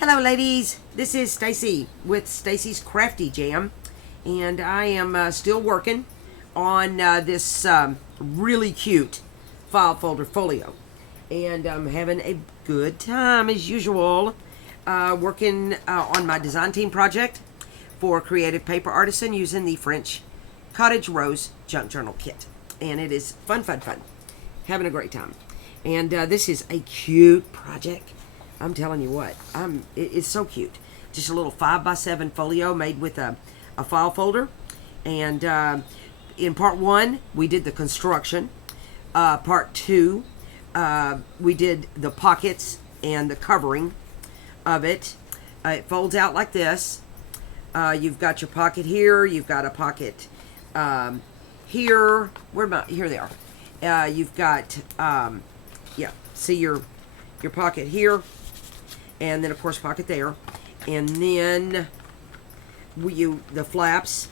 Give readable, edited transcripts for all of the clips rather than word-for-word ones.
Hello ladies, this is Stacy with Stacy's Crafty Jam, and I am still working on this really cute file folder folio, and I'm having a good time as usual working on my design team project for Kreativ Paper Artisan using the French Cottage Rose Junk Journal Kit, and it is fun, having a great time. And this is a cute project. I'm telling you what, it's so cute. Just a little 5x7 folio made with a file folder. And in part one, we did the construction. Part two, we did the pockets and the covering of it. It folds out like this. You've got your pocket here. You've got a pocket here. Where am I? Here they are. You've got, yeah, see your pocket here. And then, of course, pocket there. And then the flaps.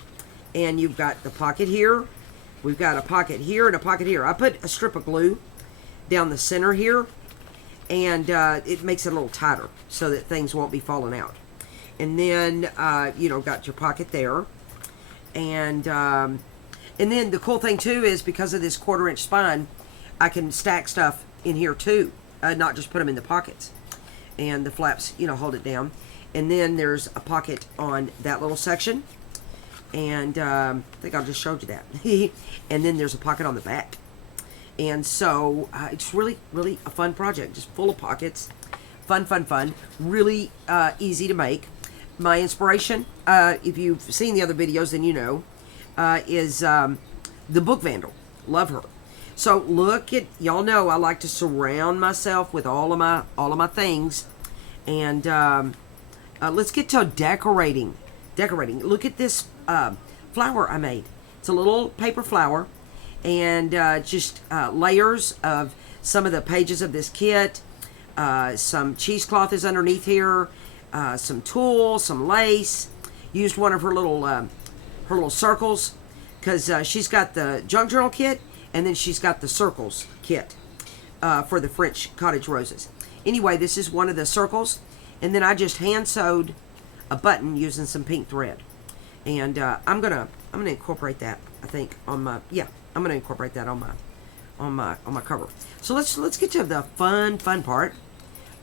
And you've got the pocket here. We've got a pocket here and a pocket here. I put a strip of glue down the center here. And it makes it a little tighter so that things won't be falling out. And then, got your pocket there. And then the cool thing, too, is because of this 1/4-inch spine, I can stack stuff in here, too. Not just put them in the pockets. And the flaps, hold it down. And then there's a pocket on that little section. And I think I just showed you that. And then there's a pocket on the back. And so it's really a fun project. Just full of pockets. Fun. Really easy to make. My inspiration, if you've seen the other videos, then you know, is the Book Vandal. Love her. So look at, y'all know I like to surround myself with all of my things, and let's get to decorating. Look at this flower I made. It's a little paper flower, and just layers of some of the pages of this kit. Some cheesecloth is underneath here. Some tulle, some lace. Used one of her little circles, because she's got the junk journal kit. And then she's got the circles kit for the French Cottage Roses. Anyway, this is one of the circles. And then I just hand sewed a button using some pink thread. And I'm gonna incorporate that, I think, on my, yeah, I'm gonna incorporate that on my cover. So let's get to the fun part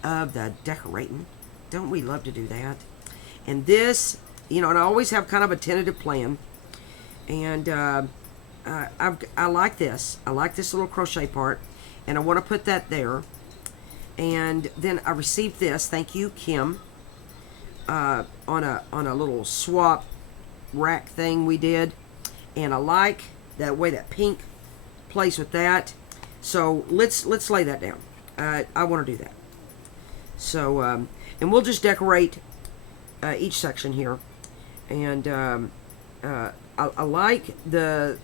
of the decorating. Don't we love to do that? And this, and I always have kind of a tentative plan. And I like this. I like this little crochet part, and I want to put that there. And then I received this. Thank you, Kim. On a little swap rack thing we did, and I like that way that pink plays with that. So let's lay that down. I want to do that. So and we'll just decorate each section here, and I like the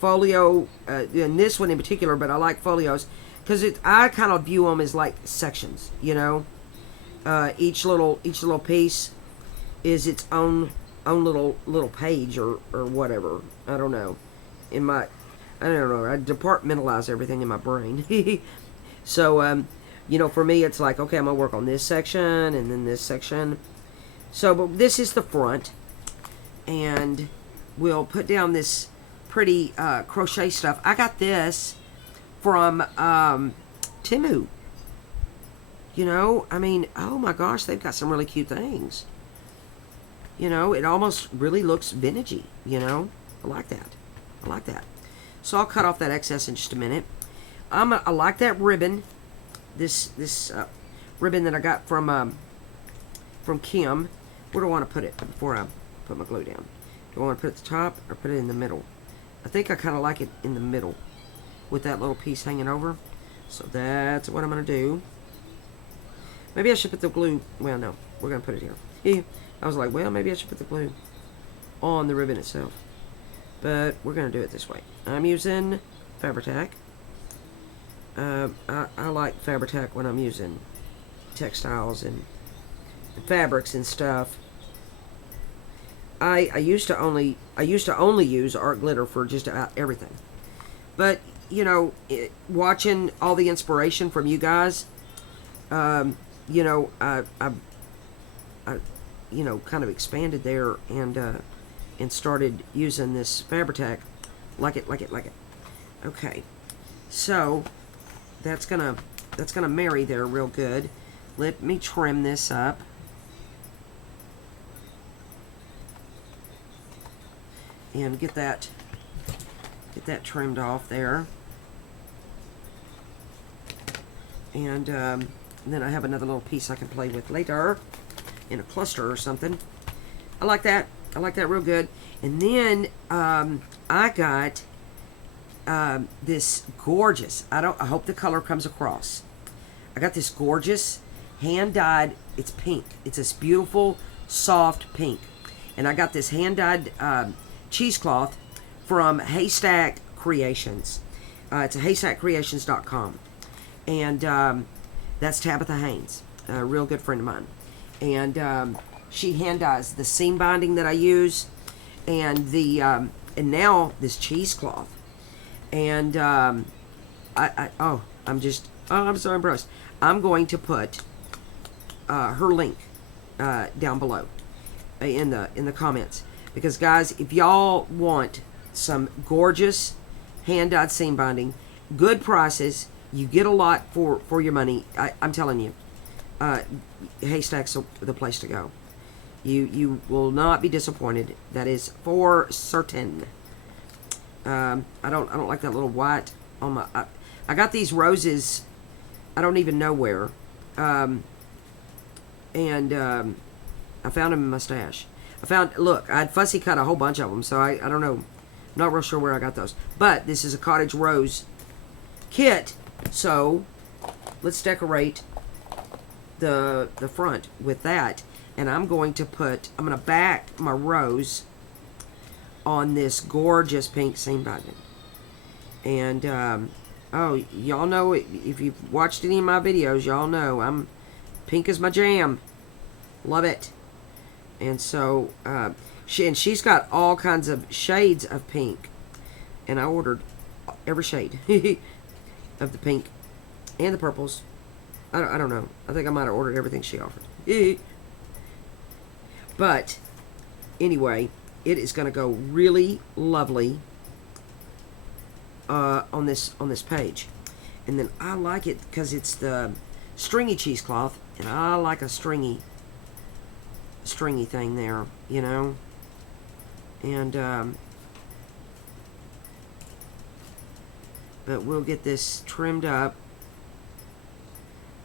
folio, and this one in particular, but I like folios because I kind of view them as like sections, each little piece is its own little page or whatever. I don't know. I departmentalize everything in my brain. So for me it's like, okay, I'm gonna work on this section and then this section. So but this is the front, and we'll put down this pretty crochet stuff. I got this from Temu. Oh my gosh, they've got some really cute things. It almost really looks vintagey, I like that. So I'll cut off that excess in just a minute. I like that ribbon. This ribbon that I got from Kim. Where do I want to put it before I put my glue down? Do I want to put it at the top or put it in the middle? I think I kind of like it in the middle with that little piece hanging over. So that's what I'm going to do. Maybe I should put the glue. Well, no. We're going to put it here. I was like, well, maybe I should put the glue on the ribbon itself. But we're going to do it this way. I'm using Fabri-Tac. I like Fabri-Tac when I'm using textiles and fabrics and stuff. I used to only use art glitter for just about everything, but watching all the inspiration from you guys, I you know, kind of expanded there and started using this Fabri-Tac. Like it. Okay, so that's gonna marry there real good. Let me trim this up. And get that trimmed off there. And then I have another little piece I can play with later in a cluster or something. I like that. I like that real good. And then I got this gorgeous, I hope the color comes across. I got this gorgeous hand-dyed, it's pink. It's this beautiful, soft pink. And I got this hand-dyed cheesecloth from Haystack Creations. It's a haystackcreations.com. And that's Tabitha Haynes, a real good friend of mine. And she hand dyes the seam binding that I use, and the and now this cheesecloth. And I'm so impressed. I'm going to put her link down below in the comments, because guys, if y'all want some gorgeous hand-dyed seam binding, good prices, you get a lot for your money, I'm telling you, Haystack's the place to go. You will not be disappointed. That is for certain. I don't like that little white on my. I got these roses. I don't even know where. I found them in my stash. Look, I had fussy cut a whole bunch of them, so I don't know. I'm not real sure where I got those. But this is a cottage rose kit, so let's decorate the front with that. And I'm going to back my rose on this gorgeous pink seam binding. And y'all know, if you've watched any of my videos, y'all know pink is my jam. Love it. And so she's got all kinds of shades of pink, and I ordered every shade of the pink and the purples. I don't know. I think I might have ordered everything she offered. But anyway, it is going to go really lovely on this page. And then I like it because it's the stringy cheesecloth, and I like a stringy thing there, you know. And but we'll get this trimmed up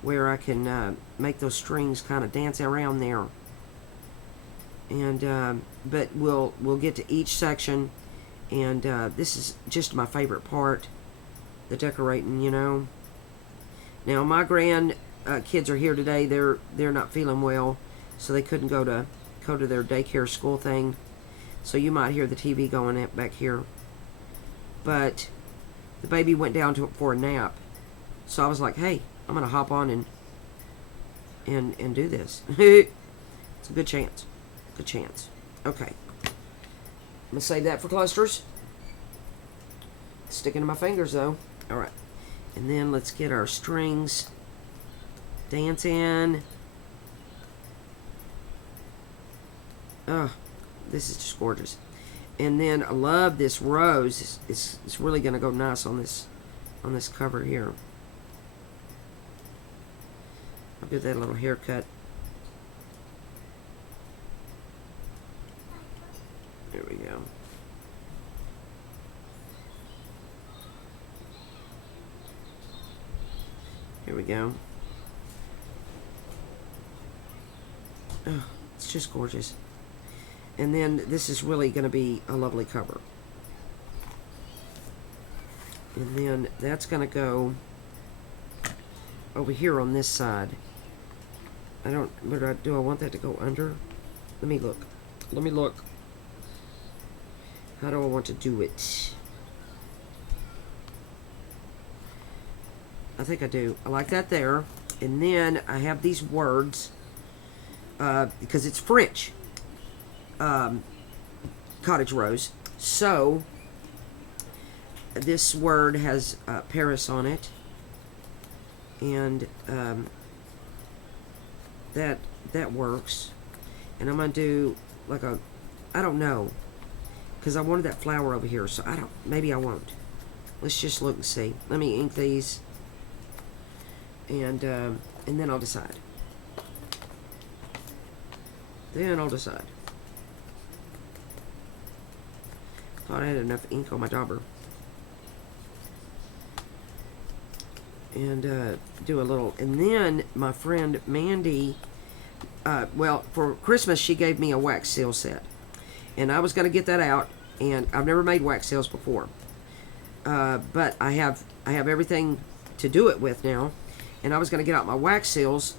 where I can make those strings kind of dance around there. And but we'll get to each section, and this is just my favorite part, the decorating, you know. Now my grand kids are here today. They're not feeling well, so they couldn't go to their daycare school thing. So you might hear the TV going back here. But the baby went down for a nap, so I was like, hey, I'm gonna hop on and do this. It's a good chance. Good chance. Okay. I'm gonna save that for clusters. Sticking to my fingers though. Alright. And then let's get our strings dancing. Oh, this is just gorgeous. And then I love this rose. It's really gonna go nice on this cover here. I'll give that a little haircut. There we go. Here we go. Oh, it's just gorgeous. And then this is really going to be a lovely cover. And then that's going to go over here on this side. Do I want that to go under? Let me look. How do I want to do it? I think I do. I like that there. And then I have these words, because it's French cottage rose. So this word has Paris on it. And that works. And I'm going to do like a, I don't know, because I wanted that flower over here, so I don't, maybe I won't. Let's just look and see. Let me ink these, and then I'll decide. Then I'll decide. Thought I had enough ink on my dauber. And do a little, and then my friend Mandy, well, for Christmas she gave me a wax seal set, and I was going to get that out, and I've never made wax seals before, but I have everything to do it with now, and I was going to get out my wax seals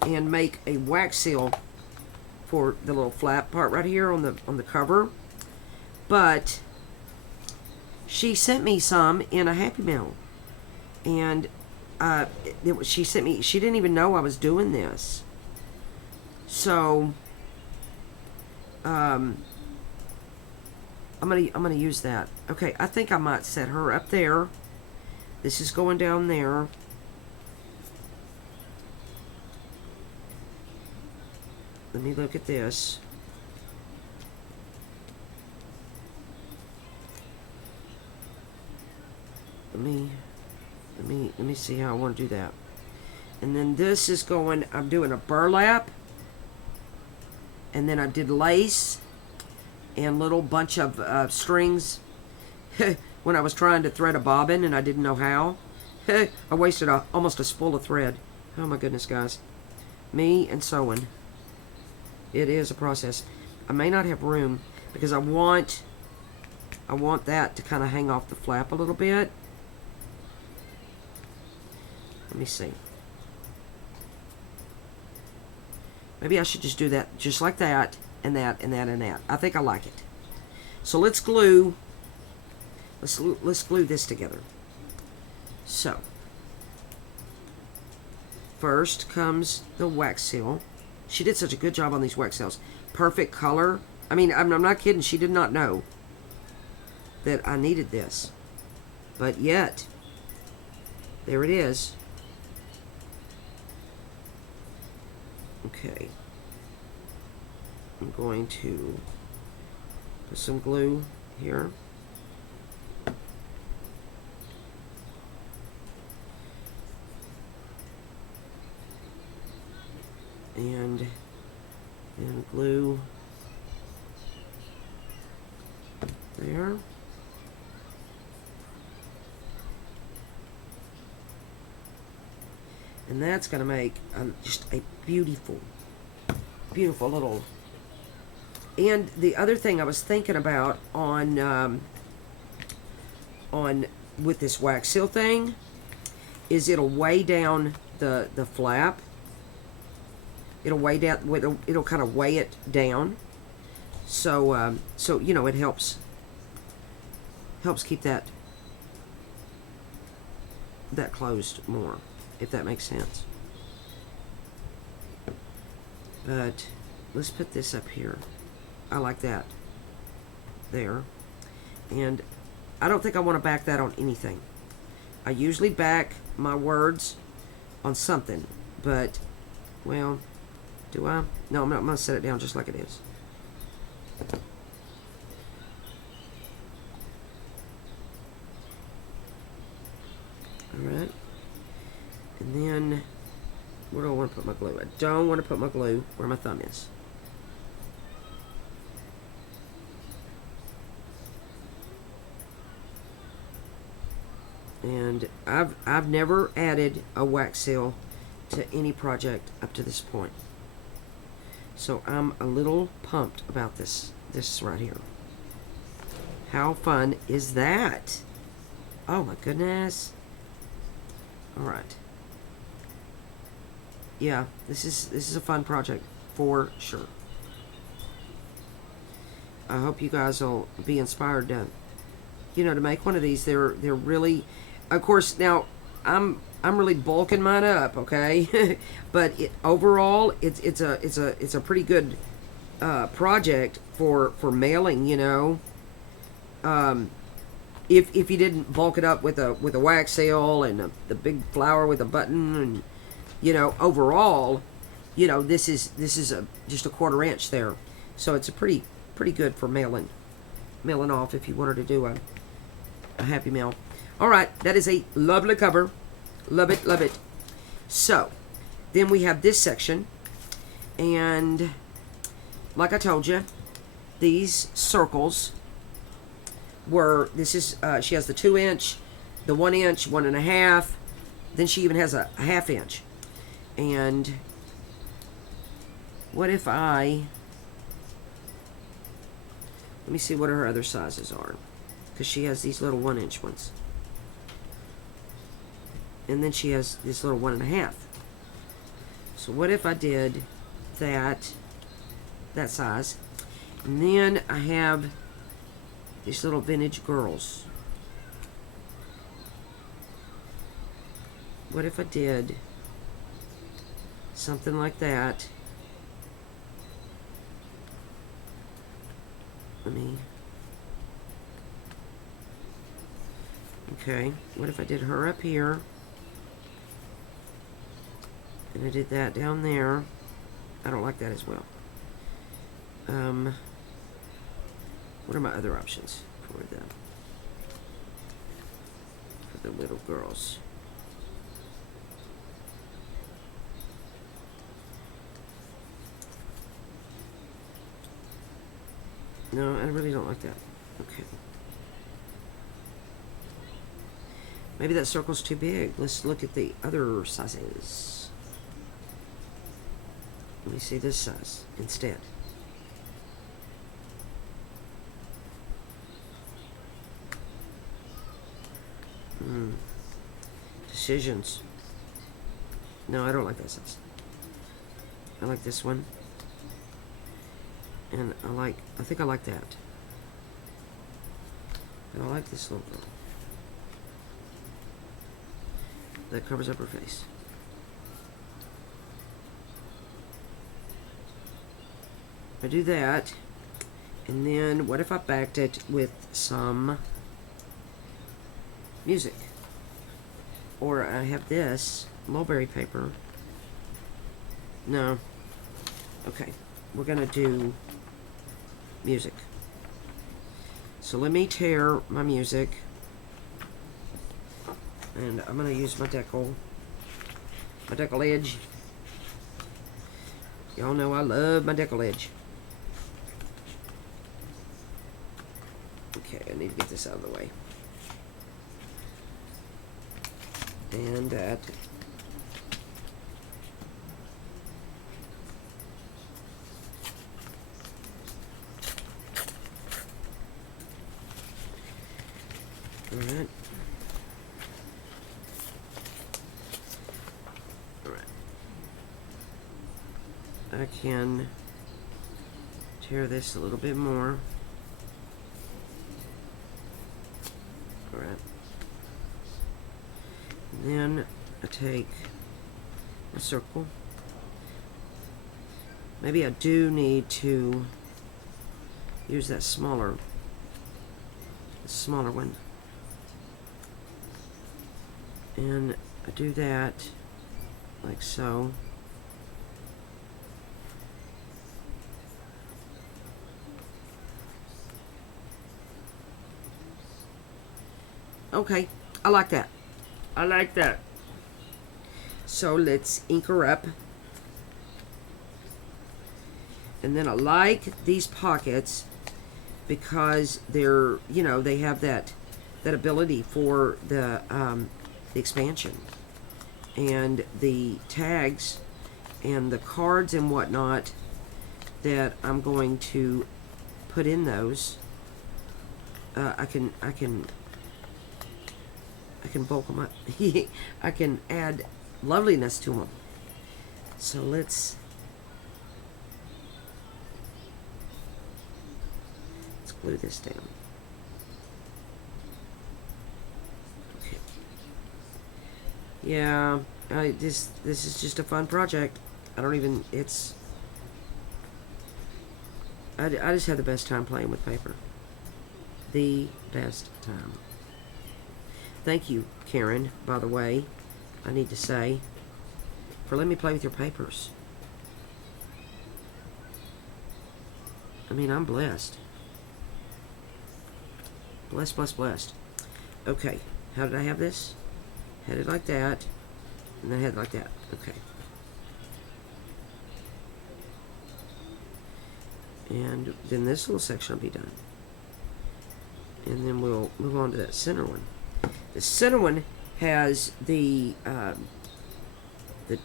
and make a wax seal for the little flap part right here on the cover, but she sent me some in a Happy Mail. And she sent me, she didn't even know I was doing this. So I'm gonna use that. Okay, I think I might set her up there. This is going down there. Let me look at this. Let me see how I want to do that. And then this is going, I'm doing a burlap, and then I did lace and little bunch of strings when I was trying to thread a bobbin and I didn't know how. I wasted almost a spool of thread. Oh my goodness, guys. Me and sewing. It is a process. I may not have room because I want that to kind of hang off the flap a little bit. Let me see. Maybe I should just do that just like that, and that, and that, and that. I think I like it. So let's glue. Let's glue this together. So first comes the wax seal. She did such a good job on these wax seals. Perfect color. I mean, I'm not kidding. She did not know that I needed this, but yet there it is. Okay, I'm going to put some glue here. And glue there. And that's going to make just a beautiful, beautiful little. And the other thing I was thinking about on with this wax seal thing is it'll weigh down the flap. It'll weigh down. It'll kind of weigh it down. So so you know, it helps keep that closed more, if that makes sense. But let's put this up here. I like that there. And I don't think I want to back that on anything. I usually back my words on something, but, well, do I? No, I'm going to set it down just like it is. Alright. And then, where do I want to put my glue? I don't want to put my glue where my thumb is. And I've never added a wax seal to any project up to this point. So I'm a little pumped about this right here. How fun is that? Oh my goodness. Alright. Yeah, this is a fun project for sure. I hope you guys will be inspired to, you know, to make one of these. They're really, of course, now I'm really bulking mine up, okay? But overall, it's a pretty good project for mailing, you know. If you didn't bulk it up with a wax seal and the big flower with a button, and you know, overall, you know, this is just a 1/4 inch there, so it's a pretty good for mailing off if you wanted to do a Happy Mail. All right, that is a lovely cover. Love it, love it. So then we have this section, and like I told you, these circles were, this is, she has the 2 inch, the 1 inch, 1.5, then she even has a 1/2 inch. And what if let me see what her other sizes are, because she has these little 1 inch ones. And then she has this little 1.5. So what if I did that size? And then I have these little vintage girls. What if I did something like that? Okay, what if I did her up here? And I did that down there. I don't like that as well. What are my other options for the little girls? No, I really don't like that. Okay. Maybe that circle's too big. Let's look at the other sizes. Let me see this size instead. Decisions. No, I don't like that size. I like this one. And I think I like that. And I like this little girl. That covers up her face. I do that, and then what if I backed it with some music? Or I have this mulberry paper. No. Okay, we're gonna do music. So let me tear my music, and I'm gonna use my decal edge. Y'all know I love my decal edge. Okay, I need to get this out of the way. And that. Alright. Alright. I can tear this a little bit more. Alright. And then I take a circle. Maybe I do need to use that smaller one. And I do that like so. Okay, I like that. I like that. So let's ink her up. And then I like these pockets because they're, you know, they have that ability for the expansion, and the tags and the cards and whatnot that I'm going to put in those. I can bulk them up. I can add loveliness to them. So let's glue this down. Okay. Yeah, this is just a fun project. I don't even, I just have the best time playing with paper. The best time. Thank you, Karen, by the way, I need to say, for letting me play with your papers. I mean, I'm blessed. Blessed, blessed, blessed. Okay, how did I have this? Had it like that, and then I had it like that. Okay. And then this little section will be done. And then we'll move on to that center one. The center one has the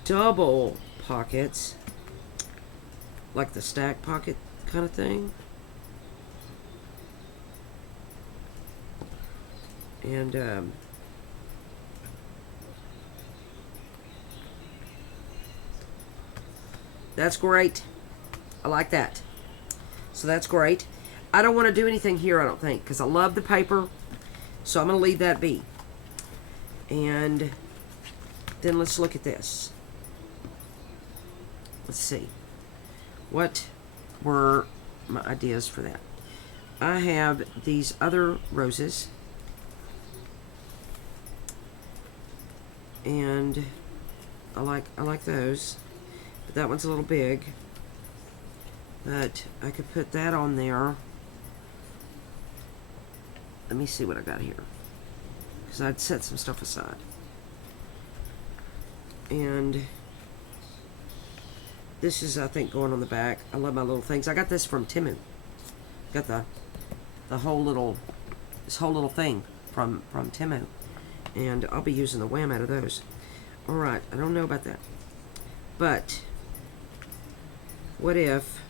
double pockets, like the stack pocket kind of thing. And that's great. I like that. So that's great. I don't want to do anything here, I don't think, because I love the paper. So I'm going to leave that be. And then let's look at this. Let's see. What were my ideas for that? I have these other roses. And I like those. But that one's a little big. But I could put that on there. Let me see what I got here. Because I'd set some stuff aside. And this is, I think, going on the back. I love my little things. I got this from Temu. Got the whole little, this whole little thing from Temu. And I'll be using the wham out of those. Alright, I don't know about that. But what if,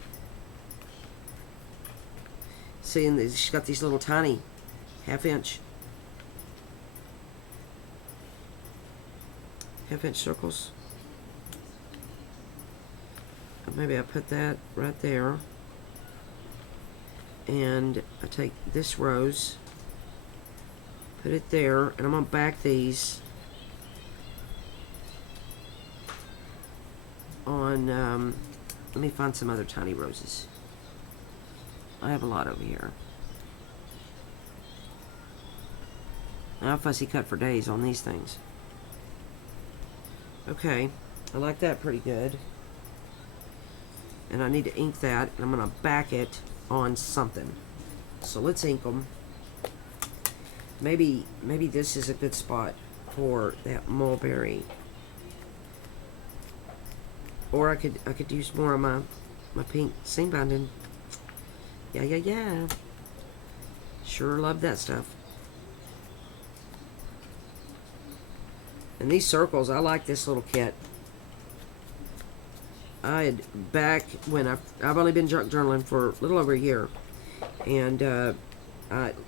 seeing that she's got these little tiny half-inch circles. Maybe I put that right there. And I take this rose, put it there, and I'm going to back these on, let me find some other tiny roses. I have a lot over here. I'll fussy cut for days on these things. Okay, I like that pretty good. And I need to ink that, and I'm going to back it on something. So let's ink them. Maybe this is a good spot for that mulberry. Or I could use more of my pink seam binding. Yeah. Sure love that stuff. And these circles, I like this little kit. I had, back when I've only been junk journaling for a little over a year. And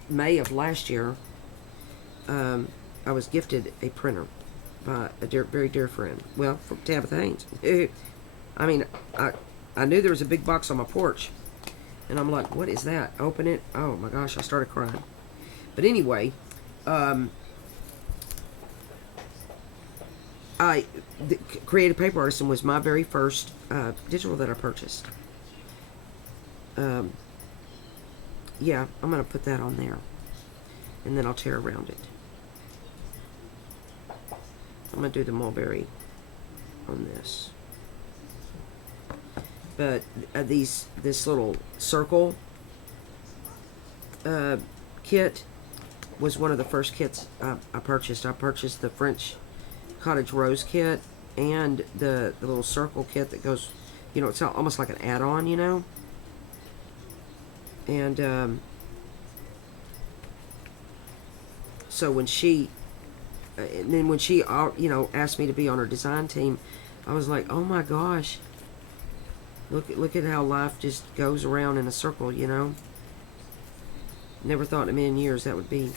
May of last year, I was gifted a printer by a very dear friend. Well, from Tabitha Haynes. I mean, I knew there was a big box on my porch. And I'm like, what is that? Open it. Oh my gosh, I started crying. But anyway, the Kreativ Paper Artisan was my very first digital that I purchased. Yeah, I'm going to put that on there. And then I'll tear around it. I'm going to do the mulberry on this. But this little circle kit was one of the first kits I purchased. I purchased the French Cottage Rose kit and the little circle kit that goes, you know, it's almost like an add-on, you know. And so when she, and then when she, you know, asked me to be on her design team, I was like, oh my gosh. Look at how life just goes around in a circle, you know. Never thought in a million years that would be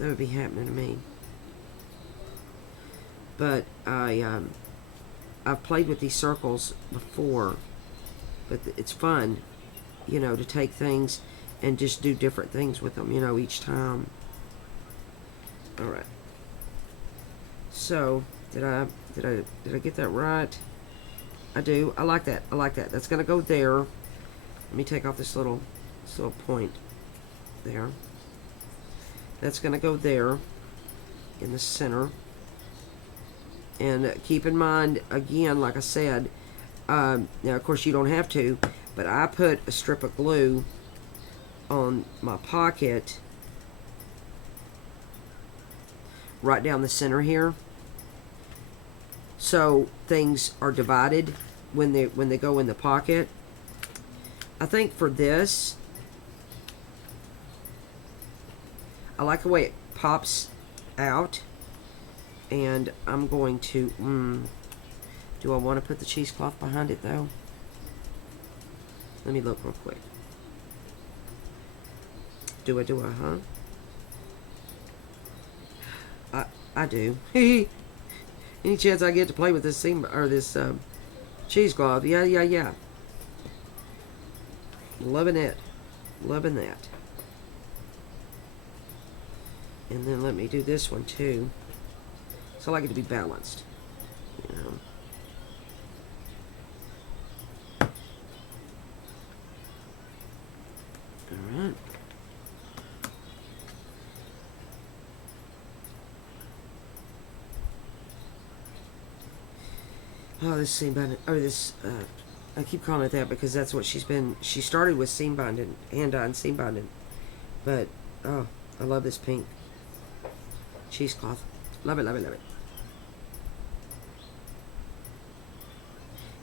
happening to me. But I've played with these circles before, but it's fun, you know, to take things and just do different things with them, you know, each time. All right. So did I get that right? I do. I like that. I like that. That's going to go there. Let me take off this little point there. That's going to go there in the center. And keep in mind, again, like I said, now of course you don't have to, But I put a strip of glue on my pocket right down the center here, so things are divided when they go in the pocket. I think for this, I like the way it pops out, and I'm going to do I want to put the cheesecloth behind it though? Let me look real quick. Do I, huh? I do. Any chance I get to play with this seam or this cheesecloth? Yeah. Loving it. Loving that. And then let me do this one too. So I like it to be balanced. You know. Alright. Oh, this seam binding, or this, I keep calling it that because that's what she started with seam binding, hand-dyeing seam binding. But, oh, I love this pink cheesecloth. Love it, love it, love it.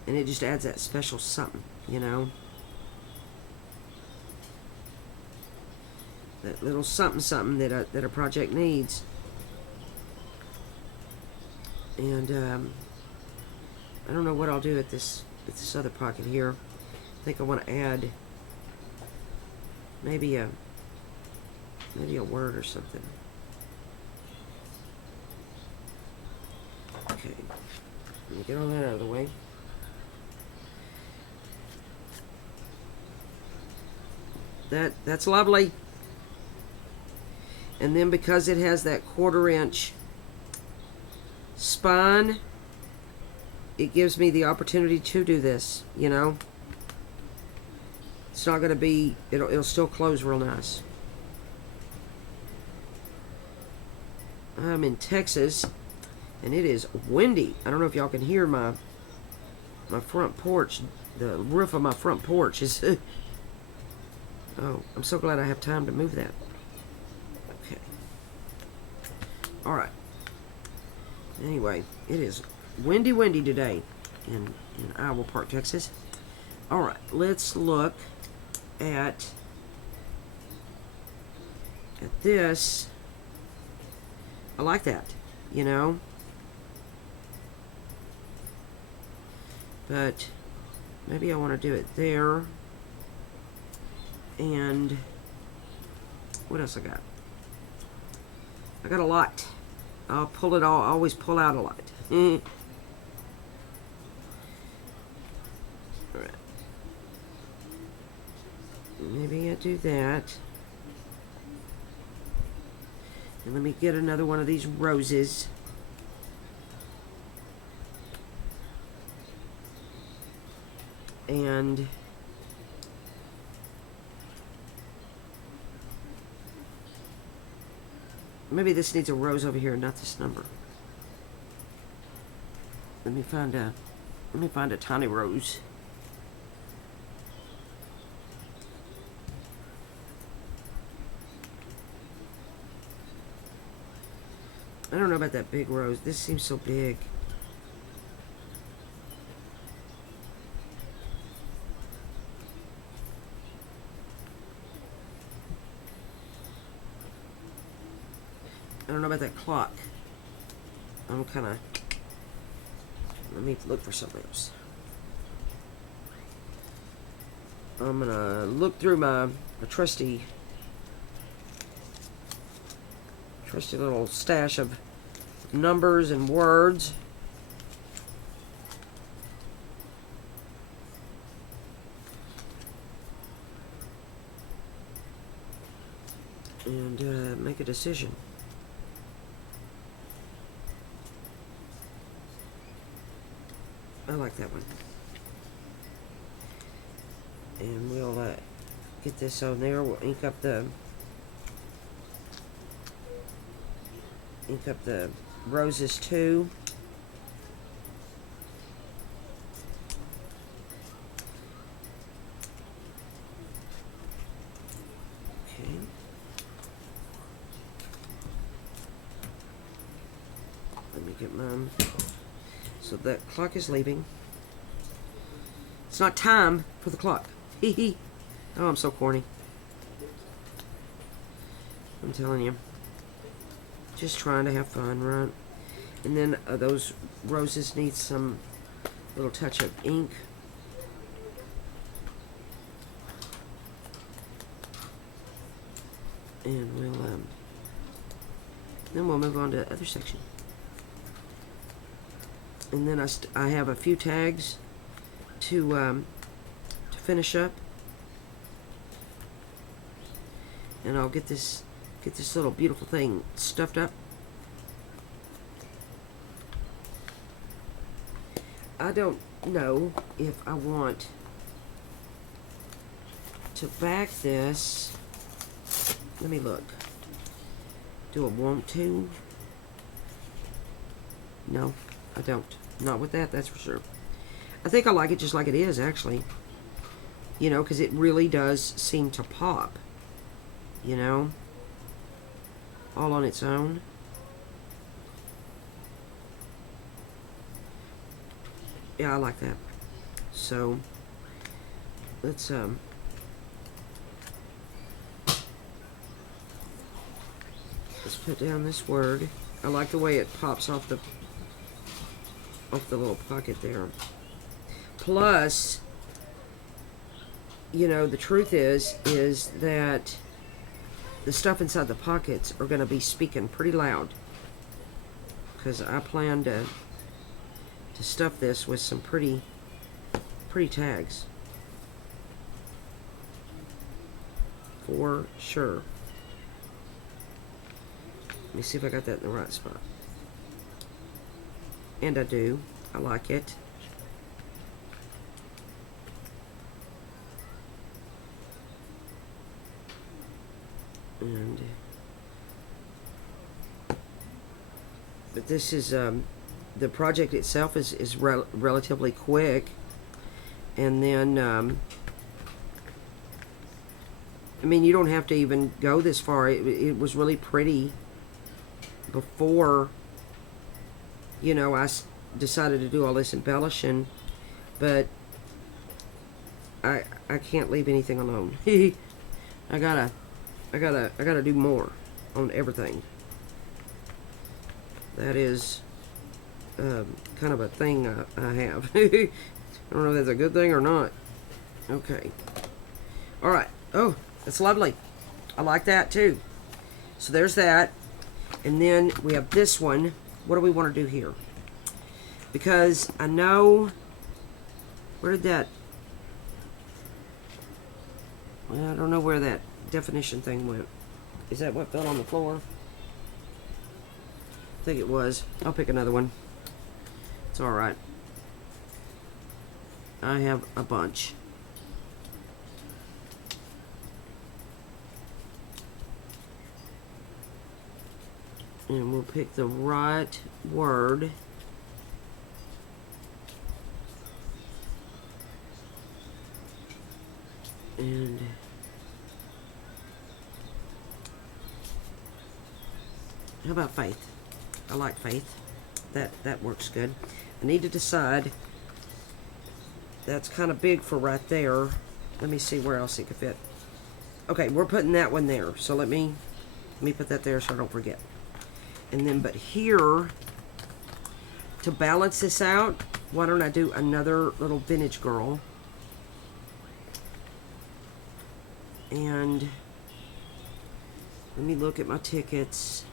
And it just adds that special something, you know? That little something that a project needs. And, I don't know what I'll do with this other pocket here. I think I want to add maybe a word or something. Okay, let me get all that out of the way. That's lovely. And then because it has that 1/4 inch spine, it gives me the opportunity to do this, you know. It's not going to be, it'll still close real nice. I'm in Texas, and it is windy. I don't know if y'all can hear my front porch. The roof of my front porch is... Oh, I'm so glad I have time to move that. Okay. Alright. Anyway, it is windy today in Iowa Park, Texas. Alright, let's look at this. I like that, you know. But maybe I want to do it there. And what else I got? I got a lot. I'll pull it all. I always pull out a lot. Alright. Maybe I do that. And let me get another one of these roses. And maybe this needs a rose over here, not this number. Let me find a tiny rose. I don't know about that big rose. This seems so big. I don't know about that clock. I'm kind of... Let me look for something else. I'm going to look through my trusty little stash of numbers and words. And make a decision. I like that one. And we'll get this on there. We'll ink up the roses too. at mine. So that clock is leaving. It's not time for the clock. Hee hee. Oh, I'm so corny. I'm telling you. Just trying to have fun, right? And then those roses need some little touch of ink. And then we'll move on to the other section. And then I have a few tags to finish up. And I'll get this little beautiful thing stuffed up. I don't know if I want to back this. Let me look. Do I want to? No, I don't. Not with that, that's for sure. I think I like it just like it is, actually. You know, because it really does seem to pop. You know? All on its own. Yeah, I like that. So, let's put down this word. I like the way it pops off the little pocket there. Plus, you know, the truth is that the stuff inside the pockets are going to be speaking pretty loud, because I plan to stuff this with some pretty tags for sure. Let me see if I got that in the right spot. And I do. I like it. And but this is the project itself is relatively quick, and then I mean, you don't have to even go this far. It was really pretty before, you know, I decided to do all this embellishing, but I can't leave anything alone. I gotta do more on everything. That is kind of a thing I have. I don't know if that's a good thing or not. Okay. All right. Oh, that's lovely. I like that too. So there's that. And then we have this one. What do we want to do here? Because I know, where did that, well, I don't know where that definition thing went. Is that what fell on the floor? I think it was. I'll pick another one. It's alright. I have a bunch. And we'll pick the right word. And how about faith? I like faith. That works good. I need to decide. That's kind of big for right there. Let me see where else it could fit. Okay, we're putting that one there. So let me put that there so I don't forget. And then, but here, to balance this out, why don't I do another little vintage girl? And let me look at my tickets.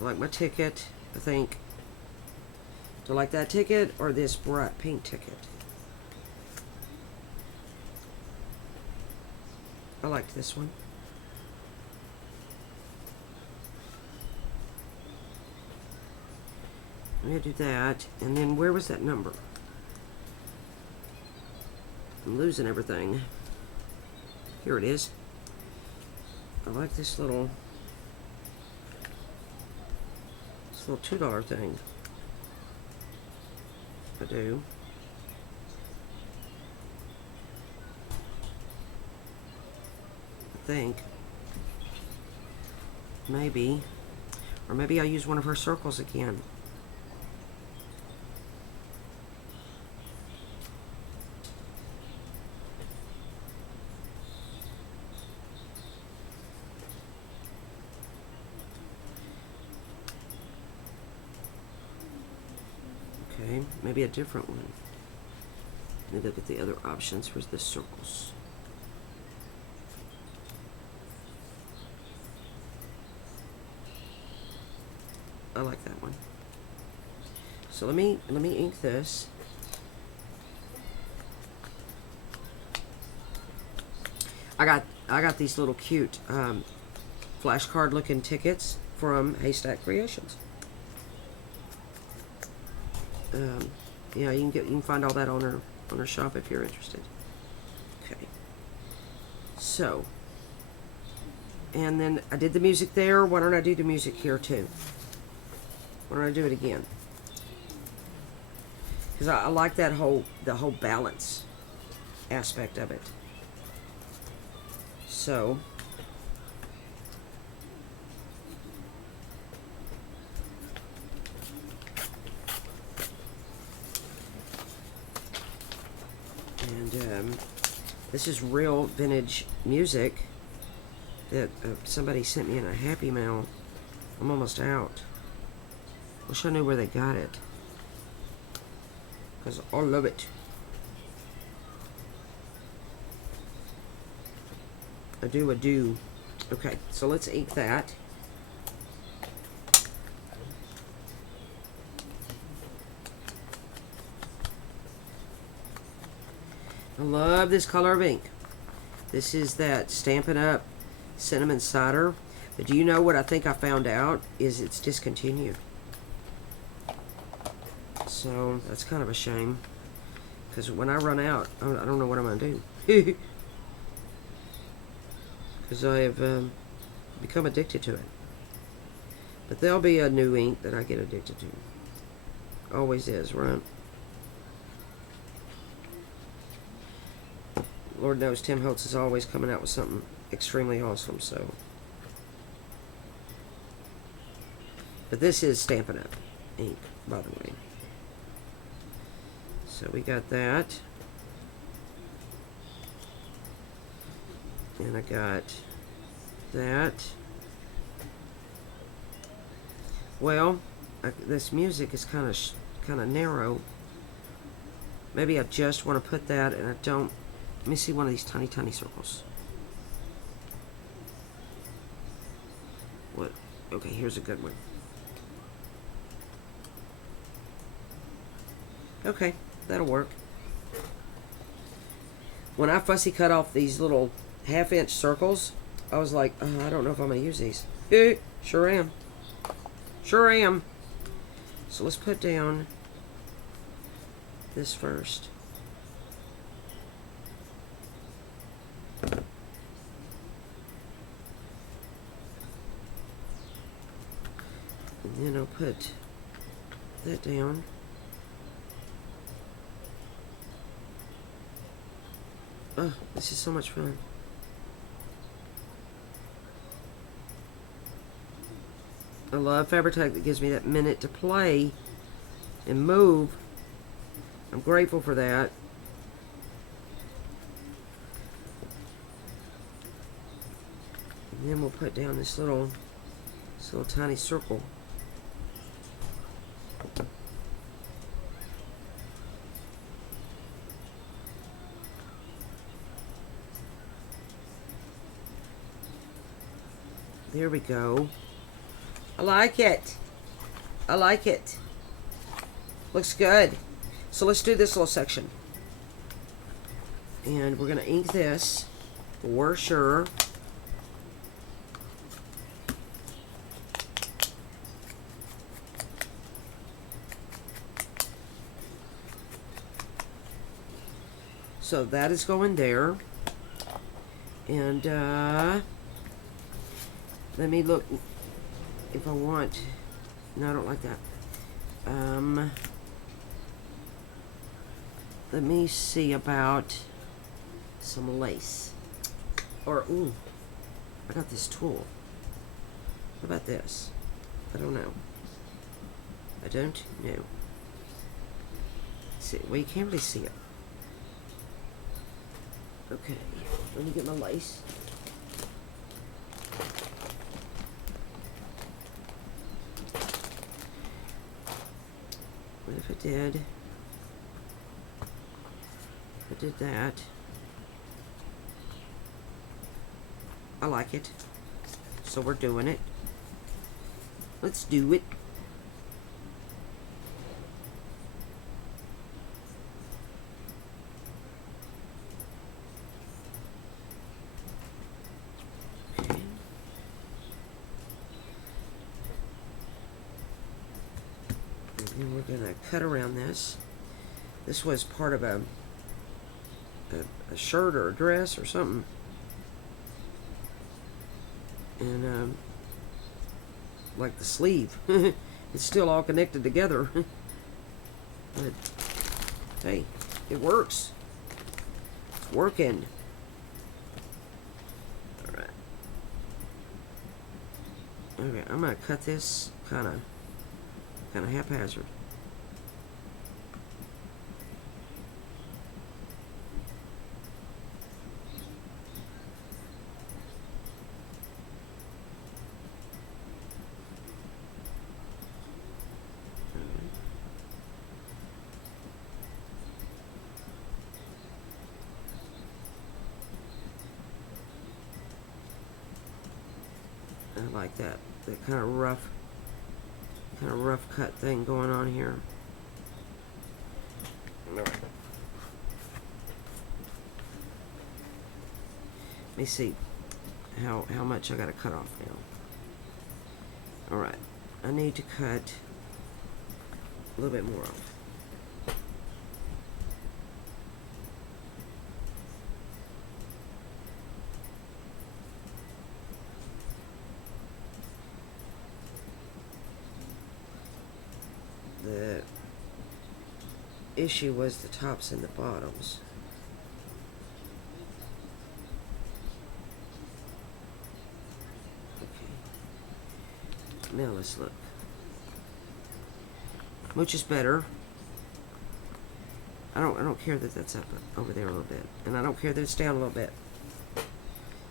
I like my ticket, I think. Do I like that ticket or this bright pink ticket? I liked this one. I'm going to do that. And then where was that number? I'm losing everything. Here it is. I like this little $2 thing. I do. think. Maybe. Or maybe I'll use one of her circles again. Okay, maybe a different one. Let me look at the other options. Where's the circles? I like that one. So let me ink this. I got these little cute flashcard looking tickets from Haystack Creations. Yeah, you can find all that on her shop if you're interested. Okay. So, and then I did the music there. Why don't I do the music here too? Why don't I do it again? Because I like the whole balance aspect of it. So, and this is real vintage music that somebody sent me in a Happy Mail. I'm almost out. Wish I knew where they got it, because I love it. I do. Okay, so let's ink that. I love this color of ink. This is that Stampin' Up! Cinnamon Cider. But do you know what I think I found out? Is it's discontinued. So that's kind of a shame. Because when I run out, I don't know what I'm going to do. Because I have become addicted to it. But there'll be a new ink that I get addicted to. Always is, right? Lord knows Tim Holtz is always coming out with something extremely awesome, so. But this is Stampin' Up! Ink, by the way. So we got that. And I got that. Well, this music is kind of narrow. Maybe I just want to put that, and I don't. Let me see one of these tiny circles. What? Okay, here's a good one. Okay, that'll work. When I fussy cut off these little half-inch circles, I was like, I don't know if I'm going to use these. Sure am. Sure am. So let's put down this first. And then I'll put that down. Oh, this is so much fun. I love Fabri-Tac that gives me that minute to play and move. I'm grateful for that. And then we'll put down this little tiny circle. There we go. I like it. I like it. Looks good. So let's do this little section. And we're going to ink this for sure. So that is going there. And let me look if I want. No, I don't like that. Let me see about some lace. Or, ooh, I got this tool. What about this? I don't know. I don't know. See, well, you can't really see it. Okay, let me get my lace. What if I did? If I did that. I like it. So we're doing it. Let's do it. Okay. And we're gonna cut around this. This was part of a shirt or a dress or something. And like the sleeve, it's still all connected together. But hey, it works. It's working. All right. Okay, I'm gonna cut this kind of haphazard. I like that kind of rough cut thing going on here. All right. Let me see how much I got to cut off now. All right, I need to cut a little bit more off. The issue was the tops and the bottoms. Okay. Now let's look. Which is better? I don't care that that's up over there a little bit, and I don't care that it's down a little bit.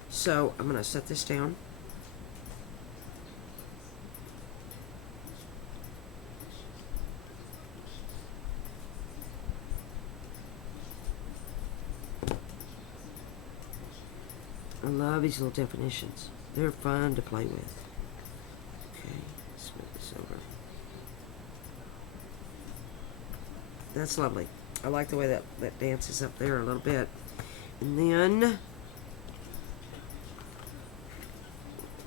So I'm gonna set this down. I love these little definitions. They're fun to play with. Okay, let's move this over. That's lovely. I like the way that dances up there a little bit. And then,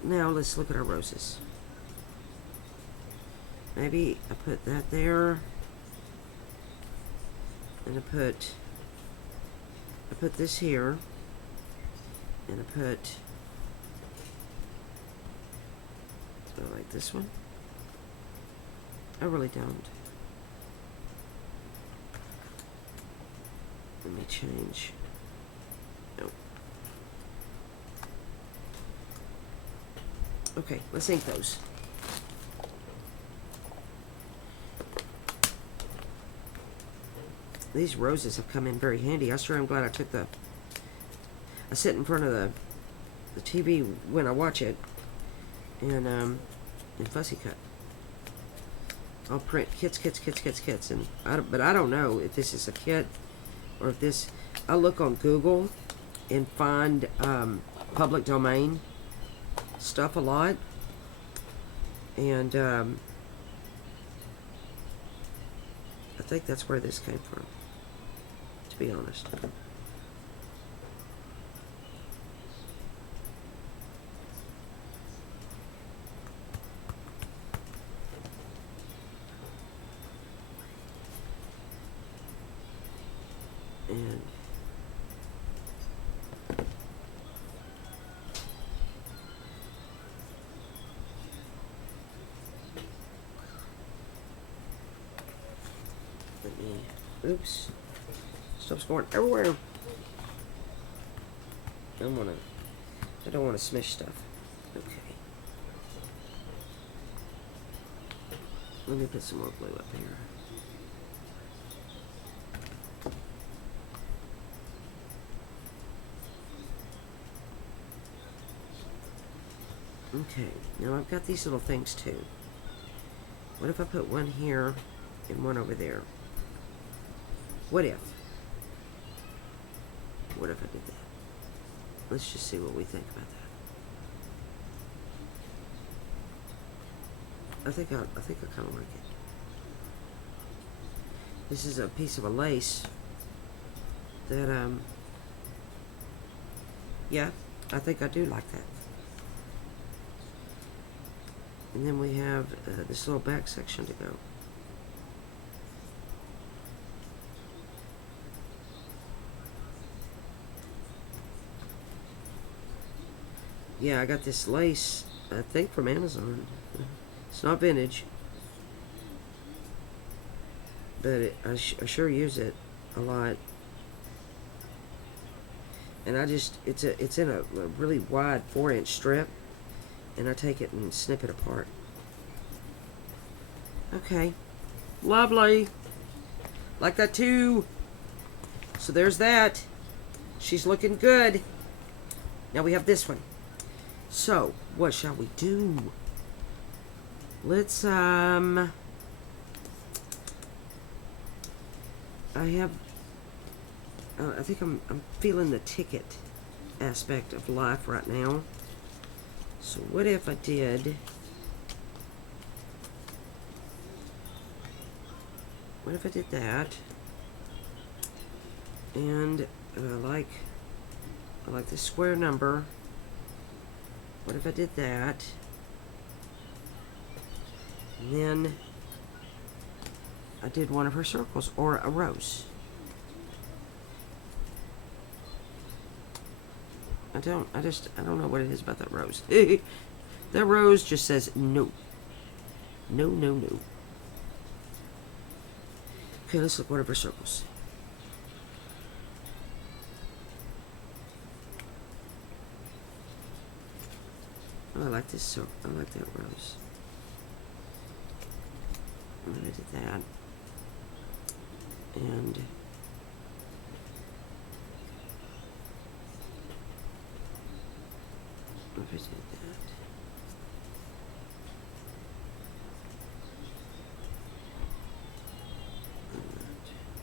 now let's look at our roses. Maybe I put that there. And I put this here. And I like this one. I really don't. Let me change. Nope. Okay, let's ink those. These roses have come in very handy. I sure am glad I took I sit in front of the TV when I watch it, and fussy cut. I'll print kits, and but I don't know if this is a kit or if this. I look on Google and find public domain stuff a lot, and I think that's where this came from, to be honest. And let me, oops, stuff's going everywhere. I'm gonna I don't want to smush stuff. Okay. Let me put some more glue up here. Okay, now I've got these little things too. What if I put one here and one over there? What if? What if I did that? Let's just see what we think about that. I think I kind of like it. This is a piece of a lace that yeah, I think I do like that. And then we have this little back section to go. Yeah, I got this lace, I think from Amazon. It's not vintage, but I sure use it a lot. And it's in a really wide 4-inch strip, and I take it and snip it apart. Okay, lovely. Like that too. So there's that. She's looking good. Now we have this one. So, what shall we do? Let's, I think I'm feeling the ticket aspect of life right now. So what if I did, that? And I like the square number. What if I did that? And then I did one of her circles, or a rose. I don't know what it is about that rose. That rose just says no. No, no, no. Okay, let's look one of her circles. Oh, I like this circle. I like that rose. I'm gonna do that. And if I did that.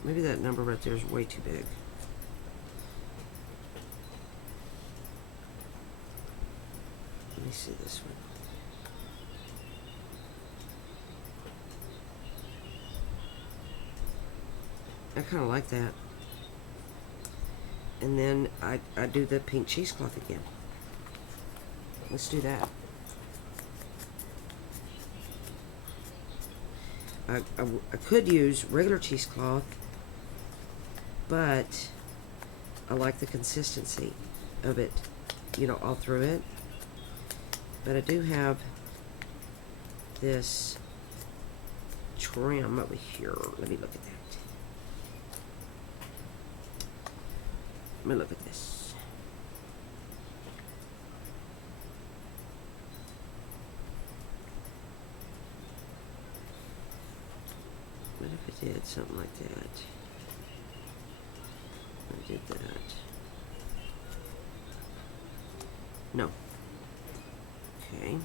Maybe that number right there is way too big. Let me see this one. I kind of like that. And then I do the pink cheesecloth again. Let's do that. I could use regular cheesecloth, but I like the consistency of it, you know, all through it. But I do have this trim over here. Let me look at that. Let me look at this. What if I did something like that? I did that. No. Okay.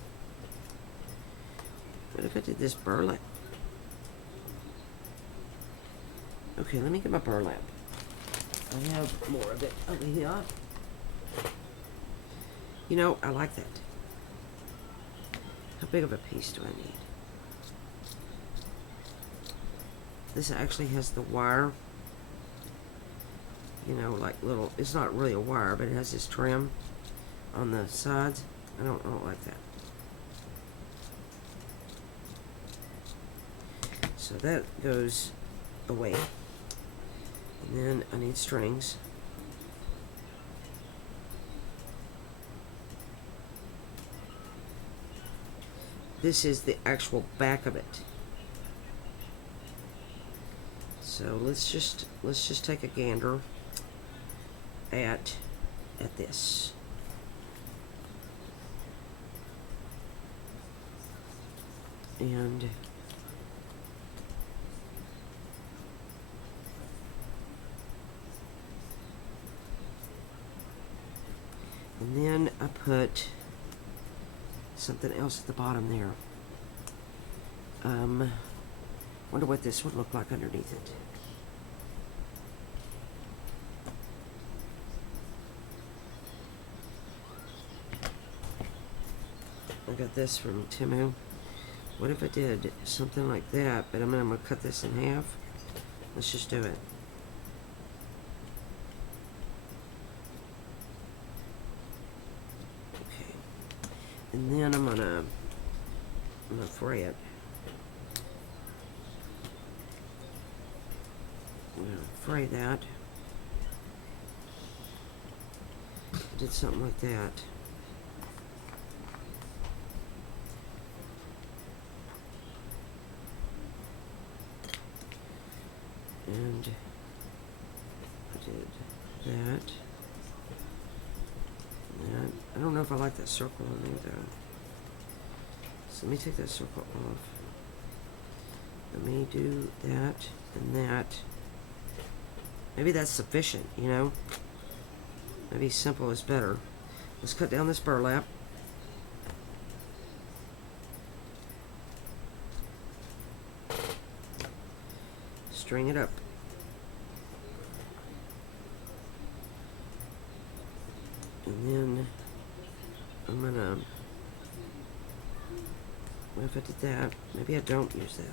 What if I did this burlap? Okay, let me get my burlap. I have more of it over here. You know, I like that. How big of a piece do I need? This actually has the wire. You know, like little, it's not really a wire, but it has this trim on the sides. I don't like that. So that goes away. And then I need strings. This is the actual back of it. So let's just take a gander at this. And then I put something else at the bottom there. Wonder what this would look like underneath it. I got this from Timu. What if I did something like that, but I'm gonna cut this in half. Let's just do it. Okay. And then I'm gonna fray it. I'm gonna fray that. Did something like that. And I did that. And I don't know if I like that circle on there though. So let me take that circle off. Let me do that and that. Maybe that's sufficient, you know? Maybe simple is better. Let's cut down this burlap. String it up. And then I'm gonna, what if I did that? Maybe I don't use that.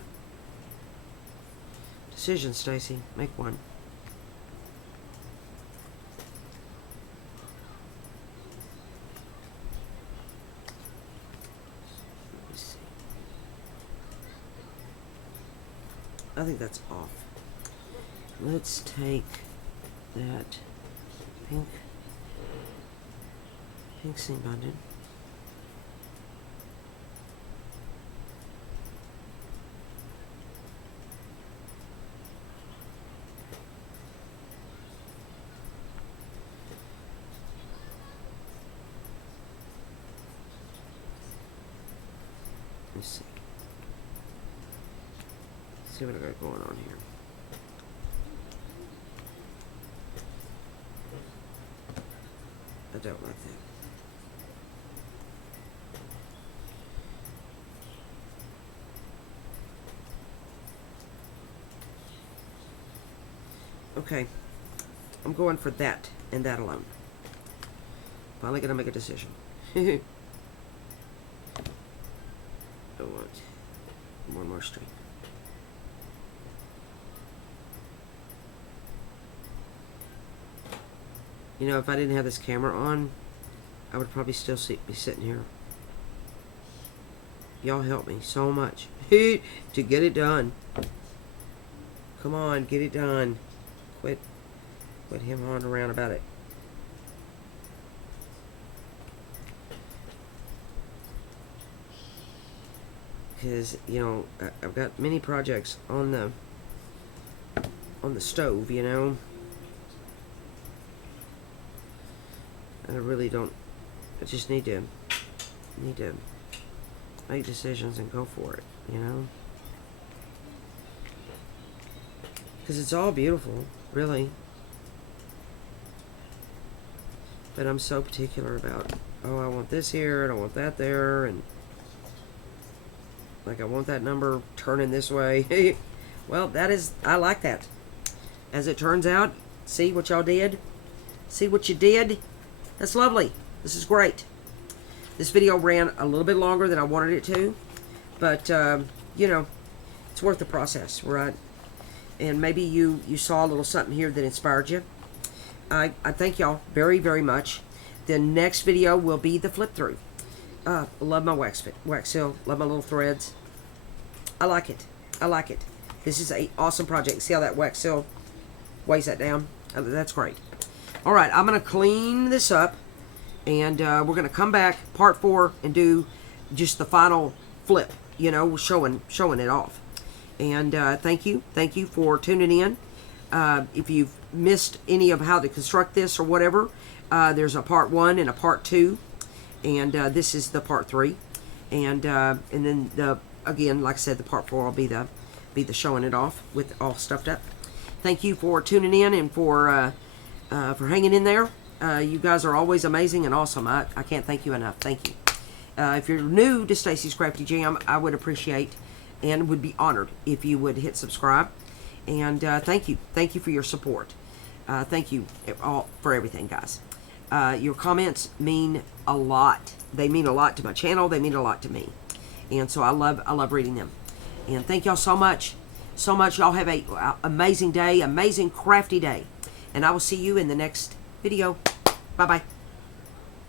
Decision, Stacy. Make one. Let me see. I think that's off. Let's take that pink seam bonded. Let's see. See what I got going on here. I don't like that. Okay, I'm going for that and that alone. Finally gonna make a decision. I want one more string. You know, if I didn't have this camera on, I would probably still be sitting here. Y'all help me so much to get it done. Come on, get it done. Quit him on around about it. Because, you know, I've got many projects on the stove, you know. And I really don't, I just need to make decisions and go for it, you know. Because it's all beautiful, really. But I'm so particular about, oh, I want this here, and I want that there, and like I want that number turning this way. Well, that is, I like that. As it turns out, see what y'all did? See what you did? That's lovely. This is great. This video ran a little bit longer than I wanted it to, but you know, it's worth the process, right? And maybe you saw a little something here that inspired you. I thank y'all very, very much. The next video will be the flip through. Love my wax seal. Love my little threads. I like it. I like it. This is an awesome project. See how that wax seal weighs that down? That's great. All right, I'm going to clean this up, and we're going to come back, part 4, and do just the final flip, you know, showing it off. And thank you for tuning in. If you've missed any of how to construct this or whatever, there's a part 1 and a part 2, and this is the part 3. And then the again, like I said, the part 4 will be the showing it off with all stuffed up. Thank you for tuning in and for hanging in there. You guys are always amazing and awesome. I can't thank you enough. Thank you. If you're new to Stacy's Crafty Jam, I would appreciate and would be honored if you would hit subscribe. And thank you. Thank you for your support. Thank you all for everything, guys. Your comments mean a lot. They mean a lot to my channel. They mean a lot to me. And so I love reading them. And thank y'all so much. So much. Y'all have a amazing day, amazing crafty day. And I will see you in the next video. Bye-bye.